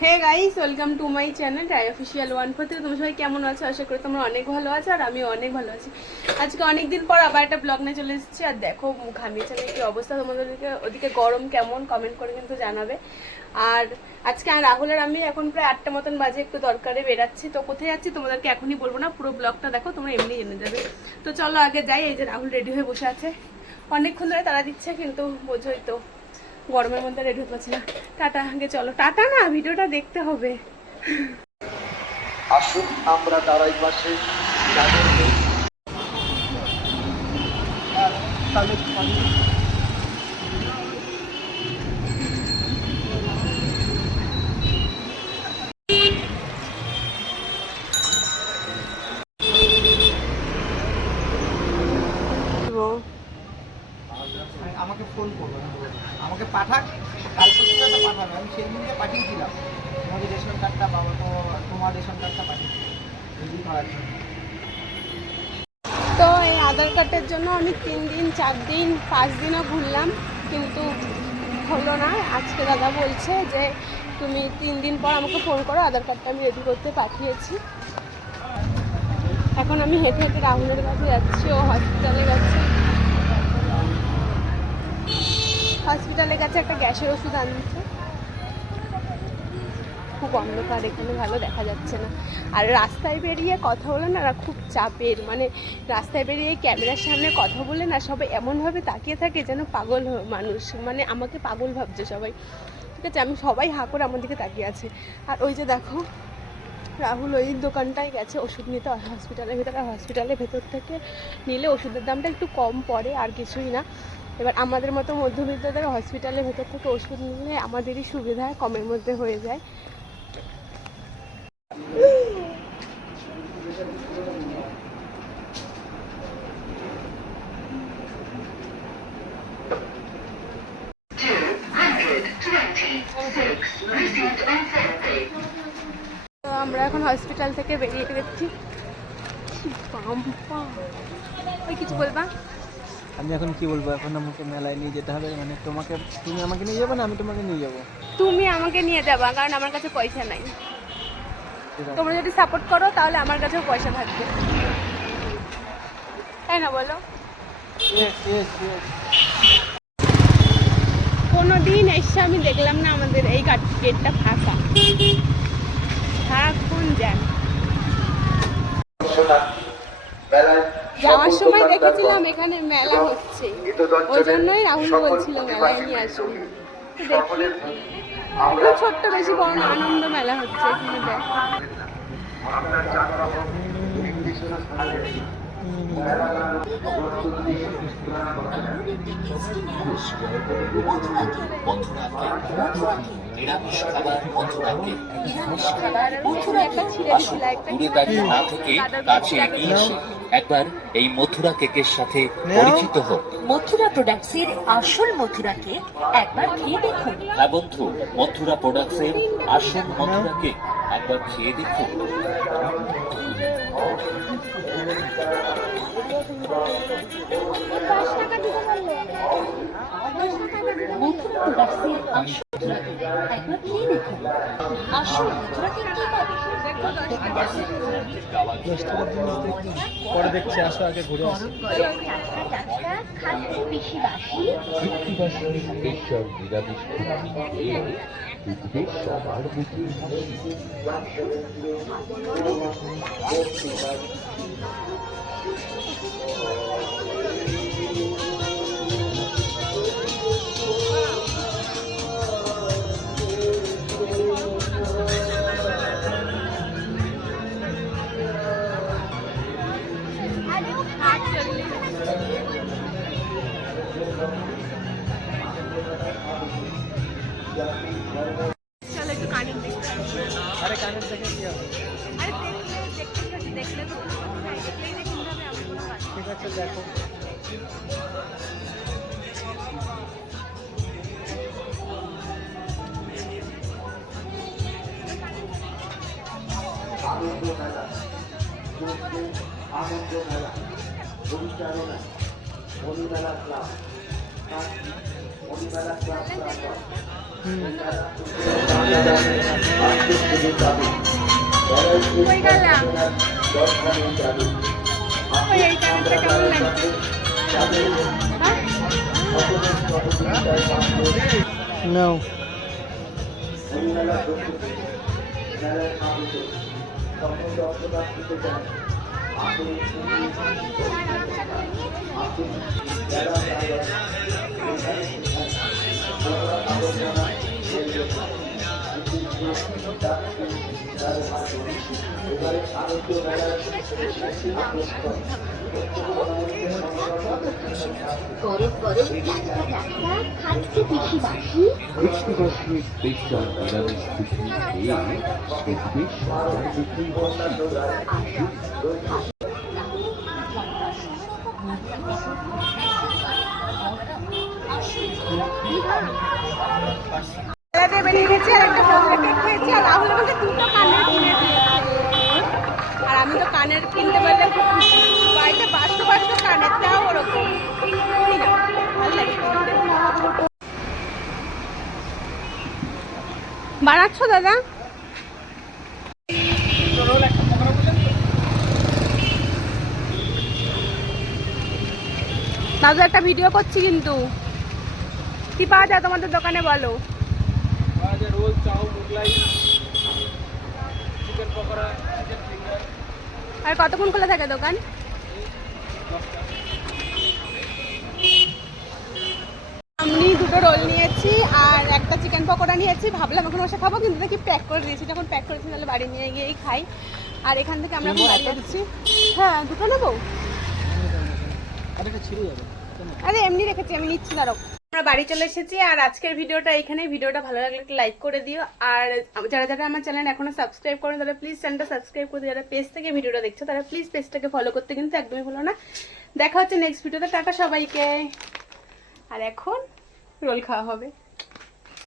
Hey guys, welcome to my channel tie official 143। তোমরা সবাই কেমন আছো? আশা করি তোমরা অনেক ভালো আছো আর আমি অনেক ভালো আছি। আজকে অনেক দিন পর আবার একটা ব্লগ নিয়ে চলে এসেছি। আর দেখো ঘামিয়েছে কি অবস্থা, তোমাদেরকে ওদিকে গরম কেমন কমেন্ট করে কিন্তু জানাবে। আর আজকে রাহুল আর আমি এখন প্রায় 8টা মতন বাজে, একটু দরকারে বেরাচ্ছি। তো কোথায় যাচ্ছি তোমাদেরকে এখনই বলবো না, পুরো ব্লগটা দেখো, তোমরা এমনি জেনে যাবে। তো চলো আগে যাই। এই যে রাহুল রেডি হয়ে বসে আছে, অনেকক্ষণ ধরে তারা দিচ্ছে, কিন্তু বোঝোই তো গরমের মধ্যে রেডি হতে পারছি না। টাটা, আগে চলো। টাটা না, ভিডিওটা দেখতে হবে। আসুন আমরা দাঁড়াই পাশে আমাকে ফোন করবো, আমাকে পাঠাক, কালকে তো পাঠাবে। আমি সেই দিনকে পাঠিয়েছিলাম তোমাদের রেশন কার্ডটা, বাবা তো তোমার রেশন কার্ডটা পাঠিয়েছি রেডি করার জন্য। তো এই আধার কার্ডের জন্য আমি 3 দিন 4 দিন 5 দিনও ঘুরলাম, কিন্তু হলো না। আজকে দাদা বলছে যে তুমি 3 দিন পর আমাকে ফোন করো, আধার কার্ডটা আমি রেডি করতে পাঠিয়েছি। এখন আমি হেঁটে হেঁটে রাহুলের কাছে যাচ্ছি, ও হসপিটালে গেছে। হসপিটালে গেছে একটা গ্যাসের ওষুধ আনছে। খুব অন্ধকার এখানে, ভালো দেখা যাচ্ছে না। আর রাস্তায় বেরিয়ে কথা বলে না খুব চাপের, মানে রাস্তায় বেরিয়ে ক্যামেরার সামনে কথা বলে না সবাই এমনভাবে তাকিয়ে থাকে যেন পাগল মানুষ, মানে আমাকে পাগল ভাবছে সবাই। ঠিক আছে, আমি সবাই হাঁ করে আমার দিকে তাকিয়ে আছে। আর ওই যে দেখো রাহুল ওই দোকানটায় গেছে ওষুধ নিতে হসপিটালের ভেতরে। হসপিটালের ভেতর থেকে নিলে ওষুধের দামটা একটু কম পড়ে, আর কিছুই না। এবার আমাদের মতো মধ্যবিত্তদের হসপিটালের ভেতর থেকে ওষুধ নিলে আমাদেরই সুবিধা, কমের মধ্যে হয়ে যায়। তো আমরা এখন হসপিটাল থেকে বেরিয়ে গেছি। ওই কিছু বলবা? আমি এখন কি বলবো, এখন আমাকে মেলায় নিয়ে যেতে হবে। মানে তুমি আমাকে নিয়ে যাবে না আমি তোমাকে নিয়ে যাবো? তুমি আমাকে নিয়ে যাবা, কারণ আমার কাছে পয়সা নাই। তোমরা যদি সাপোর্ট করো তাহলে আমার কাছেও পয়সা থাকবে, তাই না বলো? কোনোদিন এসে আমি দেখলাম না আমাদের এই গেটটা ফাঁকা, সারাক্ষণ যান। যাওয়ার সময় দেখেছিলাম এখানে মেলা হচ্ছে, ওই জন্যই রাহুল বলছিল মেলায় নিয়ে আসুন। দেখি একটু ছোট্ট, বেশি বড় না, আনন্দ মেলা হচ্ছে এখানে। দেখ নিরামিষ খাবার দূরে দাঁড়িয়ে না থেকে কাছে এগিয়ে এসে একবার এই মথুরা কেকের সাথে পরিচিত হোক। মথুরা প্রোডাক্টসের আসল মথুরা কেক একবার খেয়ে দেখুন। হ্যাঁ বন্ধু, মথুরা প্রোডাক্টসের আসল মথুরা কেক একবার খেয়ে দেখুন। মথুরা প্রোডাক্টসের আসল মথুরা কেক একবার খেয়ে দেখুন। আসল মথুরা কেক কি পাবে? পরে দেখছি, আসো আগে ঘুরে আসি। টাটকা খাদ্য বেশি বাসি স্পেশাল নিরামিষ সবার মুখে চলো একটু কানের দেখতে। আরে কানের দেখে কি হবে? আরে দেখলে তো দেখলেই দেখতে হবে, আমার কোনো কাজ নেই। ঠিক আছে, দেখো। আনন্দ মেলা পরিচালনা মণিমেলা ক্লাব কই গেলাম? ওই এই কানেরটা কেমন লাগছে? হ্যাঁ? নাও গরম গরম টাটকা টাটকা খাচ্ছে পিসি বাসি কৃষ্ণবাসীর স্পেশাল নিরামিষ খিচুড়ি খেয়ে দেখবে সবার মুখেই হাসি। মেলাতে বেরিয়ে গেছি আর একটা মধুরা কেক খেয়েছি আর রাহুল আমাকে দুটো কানের কিনে দিয়েছে। আর আমি তো কানের কিনতে পারলে খুব খুশি। বাড়িতে বাসতো কানের, তাও ওরকম কিনি না, ভালো লাগে কিনতে। বানাচ্ছো দাদা? দাদা একটা ভিডিও করছি কিন্তু। কি পাওয়া যায় তোমাদের দোকানে বলো? Roll, chow, Mughlai, chicken pakora, chicken finger. আর কতক্ষণ খোলা থাকে দোকান? আমি দুটো রোল নিয়েছি আর একটা চিকেন পকোড়া নিয়েছি। ভাবলাম এখন বসে খাবো, কিন্তু দেখি প্যাক করে দিয়েছি। যখন প্যাক করেছি তাহলে বাড়ি নিয়ে গিয়েই খাই। আর এখান থেকে আমরা এখন বাড়ি যাচ্ছি। হ্যাঁ, দুটো নেবো। আরে এমনি রেখেছি, আমি নিচ্ছি না। আমরা বাড়ি চলে এসেছি আর আজকের ভিডিওটা এখানে। ভিডিওটা ভালো লাগলে একটা লাইক করে দিও। আর যারা যারা আমার চ্যানেল এখনো সাবস্ক্রাইব করেন তারা প্লিজ চ্যানেলটা সাবস্ক্রাইব করে দিও। যারা পেজ থেকে ভিডিওটা দেখছো তারা প্লিজ পেজটাকে ফলো করতে কিন্তু একদমই ভুলো না। দেখা হচ্ছে নেক্সট ভিডিওতে। টাটা সবাইকে। আর এখন রোল খাওয়া হবে।